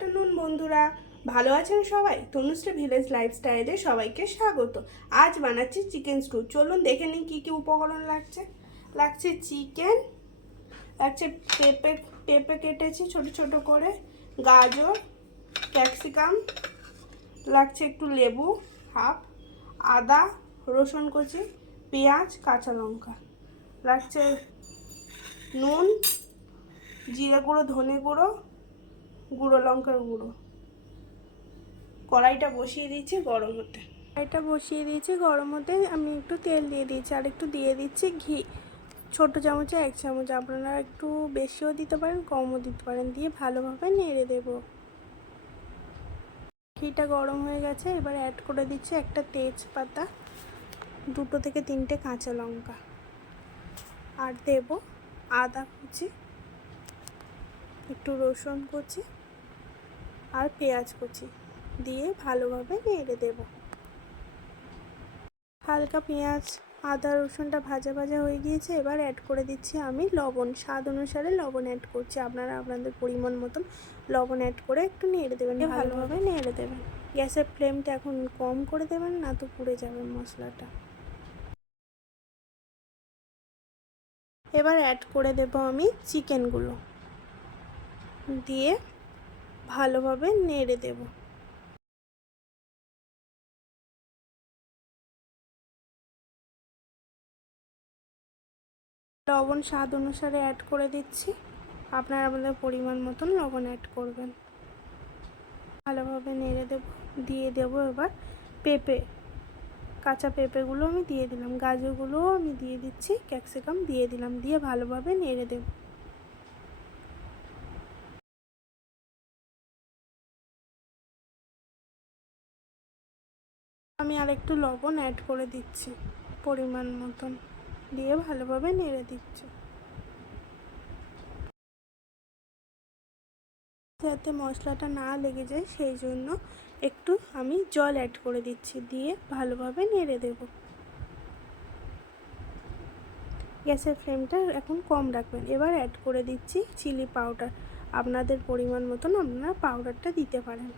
Afternoon বন্ধুরা, ভালো আছেন সবাই? তনুশ্রী ভিলেজ লাইফস্টাইলে সবাইকে স্বাগত। আজ বানাচ্ছি চিকেন স্টু। চলুন দেখে নিই কী কী উপকরণ লাগছে। লাগছে চিকেন, লাগছে পেঁপে পেঁপে কেটেছি ছোট ছোট করে, গাজর, ক্যাপসিকাম, লাগছে একটু লেবু হাফ, আদা রসুন কুচি, পেঁয়াজ, কাঁচা লঙ্কা, লাগছে নুন, জিরে গুঁড়ো, ধনে গুঁড়ো, গুঁড়ো লঙ্কার গুঁড়ো। কড়াইটা বসিয়ে দিয়েছি গরম হতে। গরম হতে আমি একটু তেল দিয়ে দিয়েছি, আর একটু দিয়ে দিচ্ছি ঘি, ছোট চামচে 1 চামচ। আপনারা একটু বেশিও দিতে পারেন, কমও দিতে পারেন। দিয়ে ভালোভাবে নেড়ে দেব। ঘিটা গরম হয়ে গেছে, এবার অ্যাড করে দিচ্ছি একটা তেজপাতা, 2 থেকে 3টে কাঁচা লঙ্কা, আর দেব আদা কুচি, একটু রসুন কুচি আর পেঁয়াজ কুচি দিয়ে ভালোভাবে নেড়ে দেব। হালকা পেঁয়াজ আদা রসুনটা ভাজা ভাজা হয়ে গিয়েছে। এবার অ্যাড করে দিচ্ছি আমি লবণ, স্বাদ অনুসারে লবণ অ্যাড করছি। আপনারা আপনাদের পরিমাণ মতন লবণ অ্যাড করে একটু নেড়ে দেবেন, ভালোভাবে নেড়ে দেবেন। গ্যাসের ফ্লেমটা এখন কম করে দেবেন, না তো পুড়ে যাবে মশলাটা। এবার অ্যাড করে দেব আমি চিকেনগুলো, দিয়ে ভালোভাবে নেড়ে দেব। লবণ স্বাদ অনুসারে অ্যাড করে দিচ্ছি। আপনারা আপনাদের পরিমাণ মতন লবণ অ্যাড করবেন। ভালোভাবে নেড়ে দেব। দিয়ে দেব এবার পেঁপে, কাঁচা পেঁপেগুলো আমি দিয়ে দিলাম, গাজরগুলোও আমি দিয়ে দিচ্ছি, ক্যাপসিকাম দিয়ে দিলাম, দিয়ে ভালোভাবে নেড়ে দেব। আমি আর একটু লবণ অ্যাড করে দিচ্ছি পরিমাণ মতন, দিয়ে ভালোভাবে নেড়ে দিচ্ছি। যাতে মশলাটা না লেগে যায় সেই জন্য একটু আমি জল অ্যাড করে দিচ্ছি, দিয়ে ভালোভাবে নেড়ে দেব। গ্যাসের ফ্লেমটা এখন কম রাখবেন। এবার অ্যাড করে দিচ্ছি চিলি পাউডার, আপনাদের পরিমাণ মতন আপনারা পাউডারটা দিতে পারেন।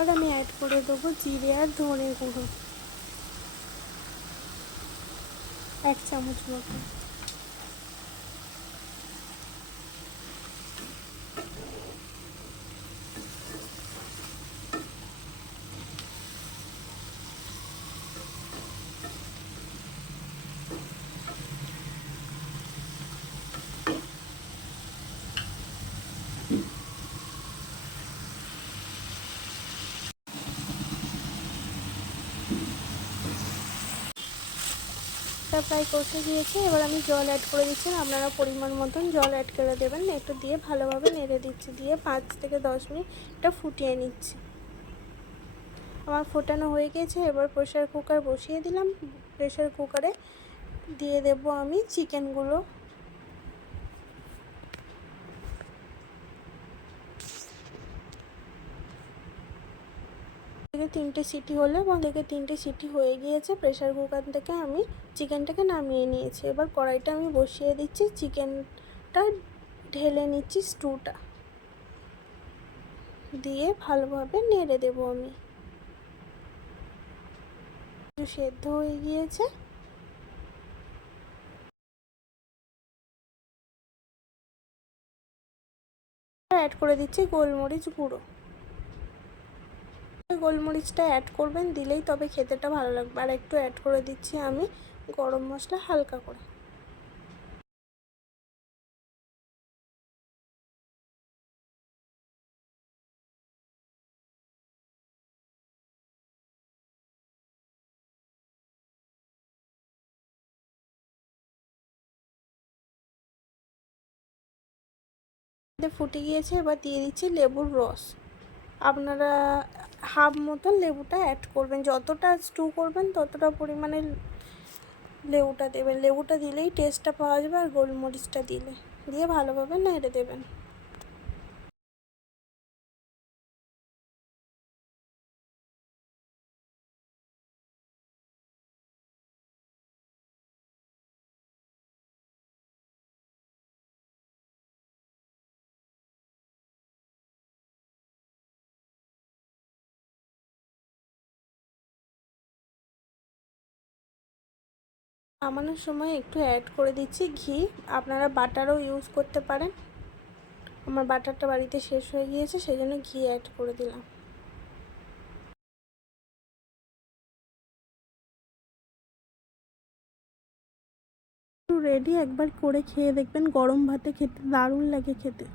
আর আমি অ্যাড করে দেবো জিরে আর ধনে গুঁড়ো 1 চামচ মতো। প্রায় কষে দিয়েছে, এবার আমি জল অ্যাড করে দিচ্ছি। আপনারা পরিমাণ মতন জল অ্যাড করে দেবেন, একটু দিয়ে ভালোভাবে নেড়ে দিচ্ছি, দিয়ে 5 থেকে 10 মিনিট এটা ফুটিয়ে নিচ্ছি। আমার ফোটানো হয়ে গেছে। এবার প্রেসার কুকার বসিয়ে দিলাম। প্রেসার কুকারে দিয়ে দেব আমি চিকেনগুলো। থেকে 3টে সিটি হলে, এবং থেকে 3টে সিটি হয়ে গিয়েছে। প্রেসার কুকার থেকে আমি চিকেনটাকে নামিয়ে নিয়েছি। এবার কড়াইটা আমি বসিয়ে দিচ্ছি, চিকেনটা ঢেলে নিচ্ছি, স্টুটা দিয়ে ভালোভাবে নেড়ে দেব। আমি একটু সেদ্ধ হয়ে গিয়েছে। অ্যাড করে দিচ্ছি গোলমরিচ গুঁড়ো। গোলমরিচটা অ্যাড করবেন, দিলেই তবে খেতেটা ভালো লাগবে। আর একটু অ্যাড করে দিচ্ছি আমি গরম মশলা হালকা করে। ফুটে গিয়েছে, এবার দিয়ে দিচ্ছি লেবুর রস। আপনারা হাফ মতো লেবুটা অ্যাড করবেন, যতটা স্টু করবেন ততটা পরিমাণে লেবুটা দেবেন, লেবুটা দিলেই টেস্টটা পাওয়া যাবে, আর গোলমরিচটা দিয়ে ভালোভাবে নেড়ে দেবেন। নামানোর সময় একটু অ্যাড করে দিচ্ছি ঘি, আপনারা বাটারও ইউজ করতে পারেন। আমার বাটারটা বাড়িতে শেষ হয়ে গিয়েছে, সেই জন্য ঘি অ্যাড করে দিলাম। রেডি, একবার করে খেয়ে দেখবেন, গরম ভাতে খেতে দারুণ লাগে খেতে।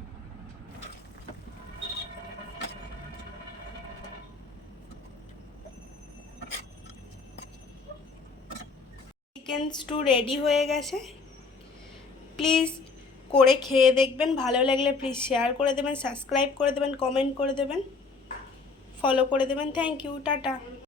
চিকেন স্টু রেডি হয়ে গেছে। প্লিজ করে খেয়ে দেখবেন, ভালো লাগলে প্লিজ শেয়ার করে দেবেন, সাবস্ক্রাইব করে দেবেন, কমেন্ট করে দেবেন, ফলো করে দেবেন। Thank you, tata.